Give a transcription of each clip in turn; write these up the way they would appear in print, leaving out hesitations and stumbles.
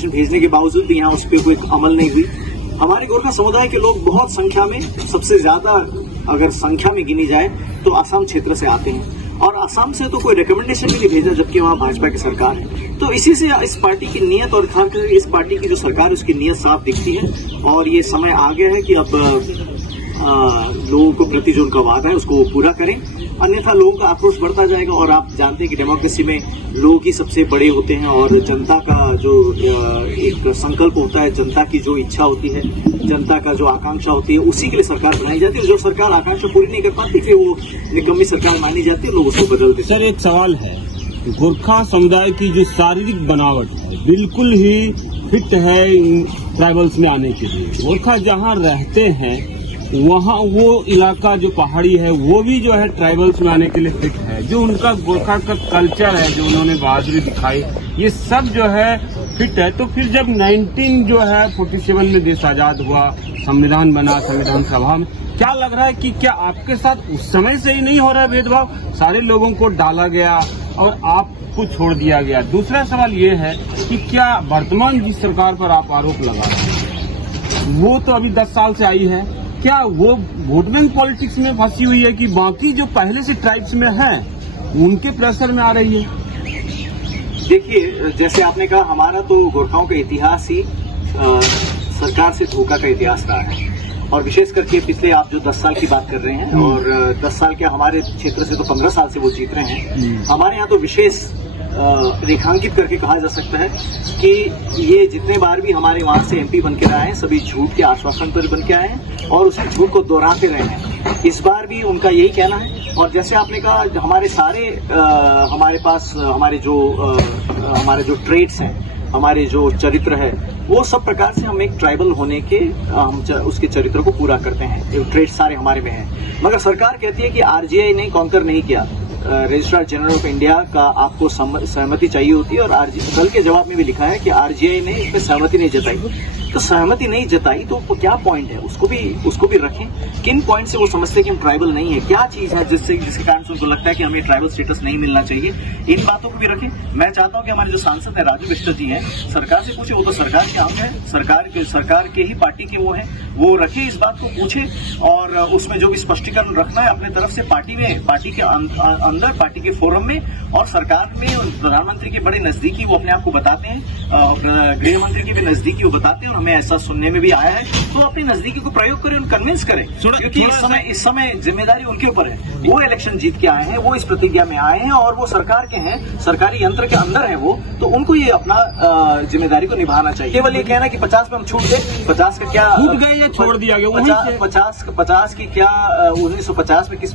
Delegation भेजने के बावजूद भी यहाँ उस पर कोई अमल नहीं हुई। हमारे गोरखा समुदाय के लोग बहुत संख्या में, सबसे ज्यादा अगर संख्या में गिनी जाए तो असम क्षेत्र से आते हैं, और असम से तो कोई रिकमेंडेशन भी नहीं भेजा, जबकि वहां भाजपा की सरकार है। तो इसी से इस पार्टी की नीयत और खासकर इस पार्टी की जो सरकार है उसकी नीयत साफ दिखती है, और ये समय आ गया है कि अब लोगों को प्रति जो उनका वादा है उसको वो पूरा करें, अन्यथा लोगों का आक्रोश बढ़ता जाएगा। और आप जानते हैं कि डेमोक्रेसी में लोग ही सबसे बड़े होते हैं, और जनता का जो एक संकल्प होता है, जनता की जो इच्छा होती है, जनता का जो आकांक्षा होती है, उसी के लिए सरकार बनाई जाती है। जो सरकार आकांक्षा पूरी नहीं कर पाती फिर वो निकम्मी सरकार मानी जाती है, लोग उसको बदलते। सर, एक सवाल है, गोरखा समुदाय की जो शारीरिक बनावट है बिल्कुल ही फिट है इन ट्राइबल्स में आने के लिए। गोरखा जहाँ रहते हैं वहाँ वो इलाका जो पहाड़ी है वो भी जो है ट्राइबल्स में आने के लिए फिट है। जो उनका गोरखा का कल्चर है, जो उन्होंने बहादुरी दिखाई, ये सब जो है फिट है। तो फिर जब 1947 में देश आजाद हुआ, संविधान बना, संविधान सभा में क्या लग रहा है कि क्या आपके साथ उस समय से ही नहीं हो रहा है भेदभाव? सारे लोगों को डाला गया और आपको छोड़ दिया गया। दूसरा सवाल ये है कि क्या वर्तमान जिस सरकार पर आप आरोप लगा रहे हैं वो तो अभी 10 साल से आई है, क्या वो वोट बैंक पॉलिटिक्स में फंसी हुई है कि बाकी जो पहले से ट्राइब्स में हैं उनके प्रेशर में आ रही है? देखिए, जैसे आपने कहा, हमारा तो गोरखाओं का इतिहास ही सरकार से धोखा का इतिहास रहा है, और विशेष करके पिछले आप जो 10 साल की बात कर रहे हैं, और 10 साल के हमारे क्षेत्र से तो 15 साल से वो जीत रहे हैं। हमारे यहाँ तो विशेष रेखांकित करके कहा जा सकता है कि ये जितने बार भी हमारे वहां से एमपी बन के आए हैं सभी झूठ के आश्वासन पर बन के आए हैं और उसी झूठ को दोहराते रहे हैं। इस बार भी उनका यही कहना है, और जैसे आपने कहा, हमारे सारे हमारे पास हमारे जो ट्रेड्स हैं, हमारे जो चरित्र है, वो सब प्रकार से हम एक ट्राइबल होने के हम उसके चरित्र को पूरा करते हैं। ट्रेड सारे हमारे में हैं, मगर सरकार कहती है कि आरजीआई ने कॉन्कर नहीं किया। रजिस्ट्रार जनरल ऑफ इंडिया का आपको सहमति चाहिए होती है, और दल के जवाब में भी लिखा है कि आरजीआई ने इस पर सहमति नहीं जताई। तो सहमति नहीं जताई तो क्या पॉइंट है, उसको भी रखें। किन पॉइंट से वो समझते हैं कि हम ट्राइबल नहीं है, क्या चीज है जिसके कारण से उनको लगता है कि हमें ट्राइबल स्टेटस नहीं मिलना चाहिए, इन बातों को भी रखें। मैं चाहता हूं कि हमारे जो सांसद है राजू बिष्ट जी हैं, सरकार से पूछे, वो तो सरकार के अंग है, सरकार के ही पार्टी के वो हैं, वो रखे, इस बात को पूछे, और उसमें जो भी स्पष्टीकरण रखना है अपने तरफ से पार्टी के अंदर, पार्टी के फोरम में और सरकार में, प्रधानमंत्री के बड़े नजदीकी वो अपने आप को बताते हैं, गृह मंत्री के भी नजदीकी वो बताते हैं, और हमें ऐसा सुनने में भी आया है। तो अपनी नजदीकी को प्रयोग करें, कन्विंस करें, क्योंकि इस समय जिम्मेदारी उनके ऊपर है। वो इलेक्शन जीत के आए हैं, वो इस प्रतिज्ञा में आए हैं, और वो सरकार के हैं, सरकारी यंत्र के अंदर है वो, तो उनको ये अपना जिम्मेदारी को निभाना चाहिए। केवल ये कहना कि 50 में हम छूट गए, 50 का क्या छूट गए या छोड़ दिया गया, 50 की क्या 1950 में किस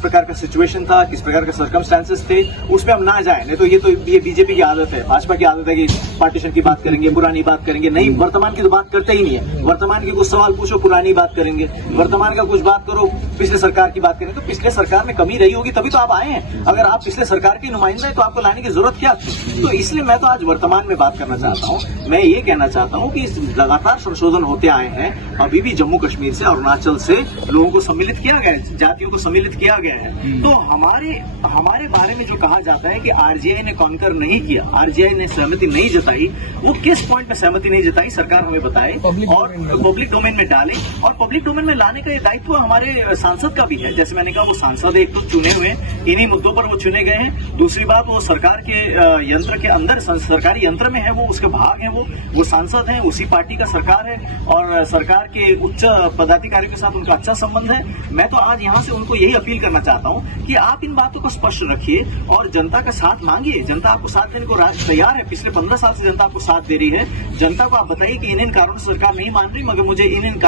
प्रकार का सिचुएशन था, किस प्रकार के सर्कमस्टेंसेस थे, उसमें हम ना जाए। नहीं तो ये बीजेपी की आदत है, भाजपा की आदत है कि पार्टीशन की बात करेंगे, पुरानी बात करेंगे। नहीं, वर्तमान की तो बात करते ही नहीं है। वर्तमान के कुछ सवाल पूछो, पुरानी बात करेंगे। वर्तमान का कुछ बात करो, पिछले सरकार की बात करें। तो पिछले सरकार में कमी रही होगी तभी तो आप आए हैं। अगर आप पिछले सरकार की नुमाइंदा है तो आपको लाने की जरूरत क्या थी? तो इसलिए मैं तो आज वर्तमान में बात करना चाहता हूं। मैं ये कहना चाहता हूं कि लगातार संशोधन होते आए हैं। अभी भी जम्मू कश्मीर से, अरुणाचल से लोगों को सम्मिलित किया गया है, जातियों को सम्मिलित किया गया है। तो हमारे बारे में जो कहा जाता है कि आरजीआई ने कॉन्कर नहीं किया, आरजीआई ने सहमति नहीं जताई, वो किस पॉइंट में सहमति नहीं जताई सरकार हमें बताए, और पब्लिक डोमेन में डाले। और पब्लिक डोमेन में लाने का ये दायित्व हमारे सांसद का भी है। जैसे मैंने कहा, वो सांसद एक तो चुने हुए, इन्हीं मुद्दों पर वो चुने गए हैं। दूसरी बात, वो सरकार के यंत्र के अंदर, सरकारी यंत्र में है, वो उसके भाग हैं, वो सांसद हैं, उसी पार्टी का सरकार है, और सरकार के उच्च पदाधिकारियों के साथ उनका अच्छा संबंध है। मैं तो आज यहाँ से उनको यही अपील करना चाहता हूँ कि आप इन बातों को स्पष्ट रखिए और जनता का साथ मांगिए। जनता आपको साथ देने को तैयार है, पिछले 15 साल से जनता आपको साथ दे रही है। जनता को आप बताइए कि इन कारणों से सरकार नहीं मान रही, मगर मुझे इन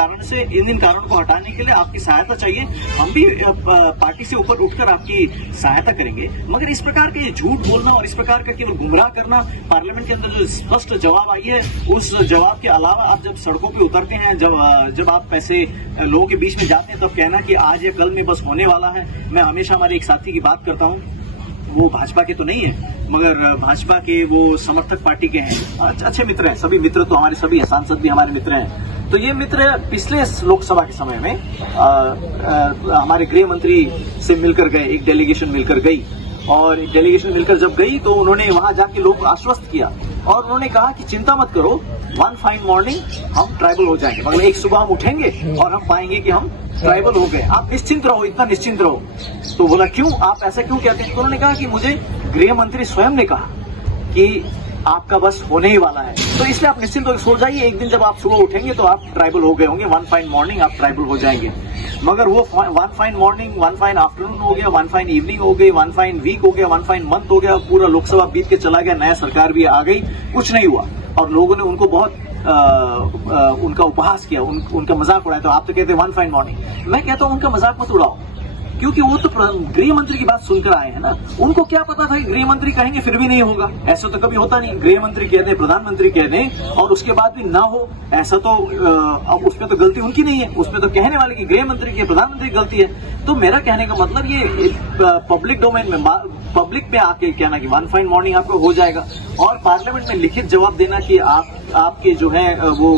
कारणों को हटाने के लिए आपकी सहायता चाहिए। हम भी पार्टी से ऊपर उठकर आपकी सहायता करेंगे। मगर इस प्रकार के झूठ बोलना और इस प्रकार का केवल गुमराह करना, पार्लियामेंट के अंदर जो स्पष्ट जवाब आई है, उस जवाब के अलावा आप जब सड़कों पे उतरते हैं, जब आप ऐसे लोगों के बीच में जाते हैं, तब कहना कि आज या कल में बस होने वाला है। मैं हमेशा हमारे एक साथी की बात करता हूँ, वो भाजपा के तो नहीं है, मगर भाजपा के वो समर्थक पार्टी के हैं, अच्छे मित्र हैं। सभी मित्र तो हमारे सभी हैं, सांसद भी हमारे मित्र हैं। तो ये मित्र पिछले लोकसभा के समय में हमारे गृह मंत्री से मिलकर गए, एक डेलीगेशन मिलकर गई, और डेलीगेशन मिलकर जब गई तो उन्होंने वहां जाके लोग आश्वस्त किया, और उन्होंने कहा कि चिंता मत करो, वन फाइन मॉर्निंग हम ट्राइबल हो जाएंगे। मतलब एक सुबह हम उठेंगे और हम पाएंगे कि हम ट्राइबल हो गए। आप निश्चिंत रहो, इतना निश्चिंत रहो। तो बोला क्यों, आप ऐसा क्यों कहते हैं? तो उन्होंने कहा कि मुझे गृह मंत्री स्वयं ने कहा कि आपका बस होने ही वाला है, तो इसलिए आप निश्चिंत होकर सो जाइए। एक दिन जब आप सुबह उठेंगे तो आप ट्राइबल हो गए होंगे, वन फाइन मॉर्निंग आप ट्राइबल हो जाएंगे। मगर वो one fine morning, one fine afternoon हो गया, वन फाइन इवनिंग हो गई, वन फाइन वीक हो गया, वन फाइन मंथ हो गया, पूरा लोकसभा बीत के चला गया, नया सरकार भी आ गई, कुछ नहीं हुआ। और लोगों ने उनको बहुत उनका उपहास किया, उनका मजाक उड़ाया। तो आप तो कहते हैं वन फाइन मॉर्निंग, मैं कहता हूं उनका मजाक मत उड़ाओ, क्योंकि वो तो गृह मंत्री की बात सुनकर आए हैं ना। उनको क्या पता था कि गृह मंत्री कहेंगे फिर भी नहीं होगा? ऐसा तो कभी होता नहीं, गृह मंत्री कह दें, प्रधानमंत्री कह दें और उसके बाद भी ना हो, ऐसा तो अब उसमें तो गलती उनकी नहीं है, उसमें तो कहने वाले की गृह मंत्री की, प्रधानमंत्री की गलती है। तो मेरा कहने का मतलब ये पब्लिक डोमेन में, पब्लिक में आके कहना कि वन फाइन मॉर्निंग आपको हो जाएगा और पार्लियामेंट में लिखित जवाब देना कि आपके जो है वो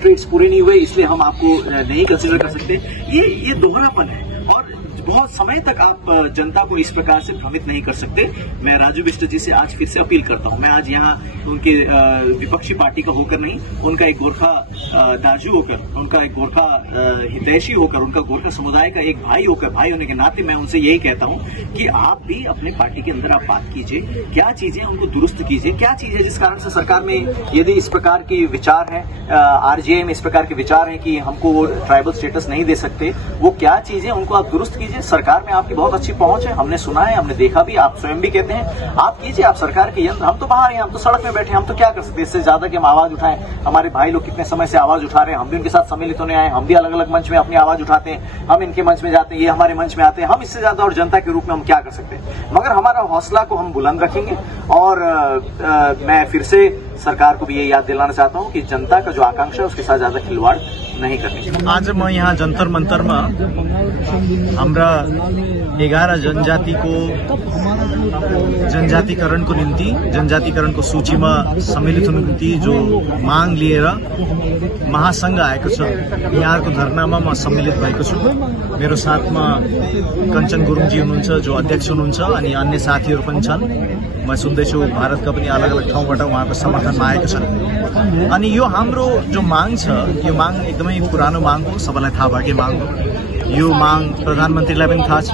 ट्रेड्स पूरे नहीं हुए, इसलिए हम आपको नहीं कंसिडर कर सकते, ये दोहरापन है। और बहुत समय तक आप जनता को इस प्रकार से भ्रमित नहीं कर सकते। मैं राजू बिष्ट जी से आज फिर से अपील करता हूं। मैं आज यहाँ उनके विपक्षी पार्टी का होकर नहीं, उनका एक गोरखा दाजू होकर, उनका एक गोरखा हितैषी होकर, उनका गोरखा समुदाय का एक भाई होकर, भाई होने के नाते मैं उनसे यही कहता हूं कि आप भी अपने पार्टी के अंदर आप बात कीजिए, क्या चीजें उनको दुरुस्त कीजिए, क्या चीज है जिस कारण से सरकार में यदि इस प्रकार की विचार है, आरजेए में इस प्रकार के विचार है कि हमको वो ट्राइबल स्टेटस नहीं दे सकते, वो क्या चीजें उनको आप दुरुस्त कीजिए। सरकार में आपकी बहुत अच्छी पहुंच है, हमने सुना है, हमने देखा भी, आप स्वयं भी कहते हैं, आप कीजिए, आप सरकार के यंत्र। हम तो बाहर हैं, हम तो सड़क में बैठे, हम तो क्या कर सकते हैं इससे ज्यादा कि हम आवाज उठाएं। हमारे भाई लोग कितने समय से आवाज उठा रहे हैं, हम भी उनके साथ सम्मिलित होने आए, हम भी अलग अलग मंच में अपनी आवाज उठाते हैं, हम इनके मंच में जाते हैं, ये हमारे मंच में आते हैं, हम इससे ज्यादा और जनता के रूप में हम क्या कर सकते हैं? मगर हमारा हौसला को हम बुलंद रखेंगे। और मैं फिर से सरकार को भी ये याद दिलाना चाहता हूँ कि जनता का जो आकांक्षा है उसके साथ ज्यादा खिलवाड़ नहीं करनी। आज म यहाँ जन्तर मन्तरमा हाम्रा 11 जनजातिको जनजातिकरणको निम्ति, जनजातिकरणको सूचीमा सम्मिलित हुनुको निम्ति जो माग लिएर महासंघ आएको छ, यहाँको धरनामा म सम्मिलित भएको छु। मेरो साथमा कञ्चन गुरुङजी हुनुहुन्छ जो अध्यक्ष हुनुहुन्छ अनि अन्य साथीहरू पनि छन्। म सुन्दैछु भारतका पनि अलग अलग ठाउँबाट उहाँको समर्थनमा आएको छन्। अनि यो हाम्रो जो माग छ, यो माग एकदमै पुरानो माग हो, सबैलाई थाहा भएकै माग हो। यो माग प्रधानमन्त्रीलाई पनि थाहा छ,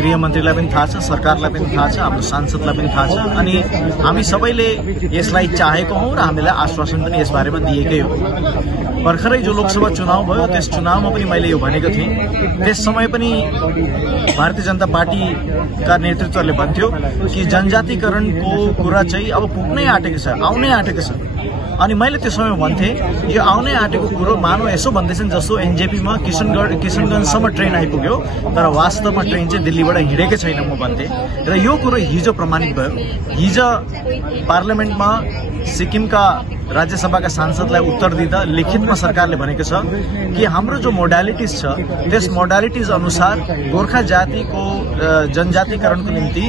गृह मन्त्रीलाई पनि थाहा छ, सरकारलाई पनि थाहा छ, हाम्रो सांसदलाई पनि थाहा छ। अनि हामी सबैले यसलाई चाहेको हौं र हामीलाई आश्वासन पनि यसबारेमा दिएकै हो। भर्खरै जो लोकसभा चुनाव भयो त्यस चुनावमा पनि मैले यो भनेको थिएँ। त्यस समय पनि भारतीय जनता पार्टीका नेतृत्वले भन्थ्यो कि जनजातिकरणको कुरा चाहिँ अब पुग्नै आँटेको छ, आउनै आँटेको छ। अनि मैले त्यो समयमा भन्थे यो आउनै आँटेको कुरो मानव यसो भन्दैछन् जस्तो एनजेपीमा किशनगञ्जसम्म ट्रेन आइपुग्यो तर वास्तवमा ट्रेन चाहिँ दिल्लीबाट हिँडेकै छैन म भन्थे। र यो कुरो हिजो प्रमाणित भयो। हिजो पार्लियामेन्टमा सिक्किमका राज्यसभाका सांसदलाई उत्तर दिँदा लिखितमा सरकारले भनेको छ कि हाम्रो जो मोडालिटिज छ त्यस मोडालिटिज अनुसार गोर्खा जातिको जनजातिकरणको निम्ति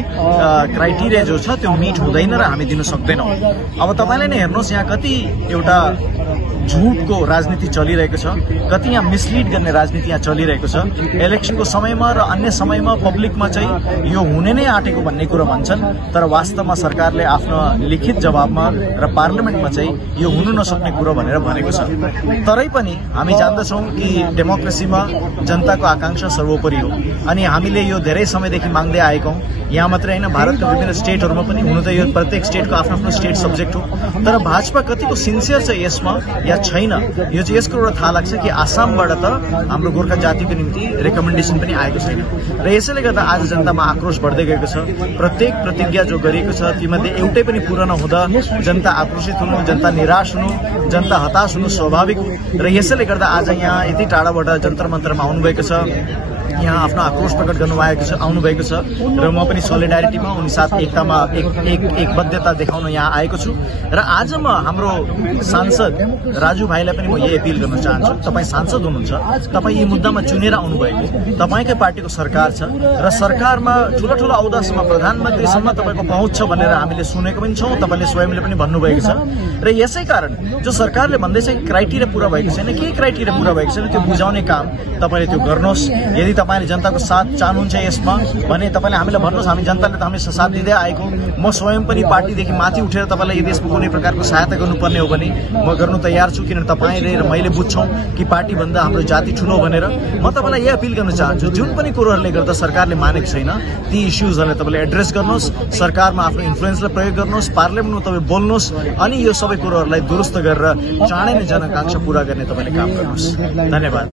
क्राइटेरिया जो छ त्यो मिट हुँदैन र हामी दिन सक्दैनौँ। अब तपाईले नै हेर्नुहोस् यहाँ कति एउटा झुटको राजनीति चलिरहेको छ, कति यहाँ मिसलिड गर्ने राजनीति यहाँ चलिरहेको छ। इलेक्सनको समयमा र अन्य समयमा पब्लिकमा चाहिँ यो हुने नै आँटेको भन्ने कुरा भन्छन्, तर वास्तवमा सरकारले आफ्नो लिखित जवाबमा र पार्लियामेन्टमा चाहिँ यो हुनु नसक्ने कुरो भनेर भनेको छ। तरै पनि हामी जान्दछौँ कि डेमोक्रेसीमा जनताको आकांक्षा सर्वोपरि हो अनि हामीले यो धेरै समयदेखि माग्दै आएका हौं। यहाँ मात्रै हैन, भारतका विभिन्न स्टेटहरुमा पनि हुनु त यो प्रत्येक स्टेटको आफ्नो आफ्नो स्टेट सब्जेक्ट हो, तर भाजपा कतिको सिन्सियर छ यसमा या छैन यो चाहिँ यसको एउटा थाहा लाग्छ कि आसामबाट त हाम्रो गोर्खा जातिको निम्ति रेकमेन्डेसन पनि आएको छैन र यसैले गर्दा आज जनतामा आक्रोश बढ्दै गएको छ। प्रत्येक प्रतिज्ञा जो गरिएको छ तीमध्ये एउटै पनि पूरा नहुँदा जनता आक्रोशित हुनु, जनता निराश हुनु, जनता हताश हुनु स्वाभाविक हो र यसैले गर्दा आज यहाँ यति टाढाबाट जन्तर मन्तरमा आउनुभएको छ, यहाँ आफ्नो आक्रोश प्रकट आउनुभएको छ र म पनि सोलिडारिटीमा उनी साथ एकतामा एकबद्धता देखाउन यहाँ आएको छु। र आज म हाम्रो सांसद राजु भाइलाई पनि म यही अपिल गर्न चाहन्छु, तपाईँ सांसद हुनुहुन्छ, तपाईँ यी मुद्दामा चुनेर आउनुभएको, तपाईँकै पार्टीको सरकार छ र सरकारमा ठुला ठुला औदासम्म प्रधानमन्त्रीसम्म तपाईँको पहुँच छ भनेर हामीले सुनेको पनि छौँ, तपाईँले स्वयंले पनि भन्नुभएको छ। र यसै कारण जो सरकारले भन्दैछ कि क्राइटेरिया पूरा भएको छैन, के क्राइटेरिया पूरा भएको छैन त्यो बुझाउने काम तपाईँले त्यो गर्नुहोस्। यदि तपाईँले जनताको साथ चाहनुहुन्छ यसमा भने तपाईँले हामीलाई भन्नुहोस्, हामी जनताले त हमेसा साथ दिँदै आएको। म स्वयं पनि पार्टीदेखि माथि उठेर तपाईँलाई यदि यसमा कुनै प्रकारको सहायता गर्नुपर्ने हो भने म गर्नु तयार छु, किनभने तपाईँले र मैले बुझ्छौँ कि पार्टीभन्दा हाम्रो जाति ठुलो भनेर। म तपाईँलाई यही अपिल गर्न चाहन्छु, जुन पनि कुरोहरूले गर्दा सरकारले मानेको छैन ती इस्युजहरूलाई तपाईँले एड्रेस गर्नुहोस्, सरकारमा आफ्नो इन्फ्लुएन्सलाई प्रयोग गर्नुहोस्, पार्लियामेन्टमा तपाईँ बोल्नुहोस् अनि यो सबै कुरोहरूलाई दुरुस्त गरेर चाँडै नै जनआकांक्षा पूरा गर्ने तपाईँले काम गर्नुहोस्। धन्यवाद।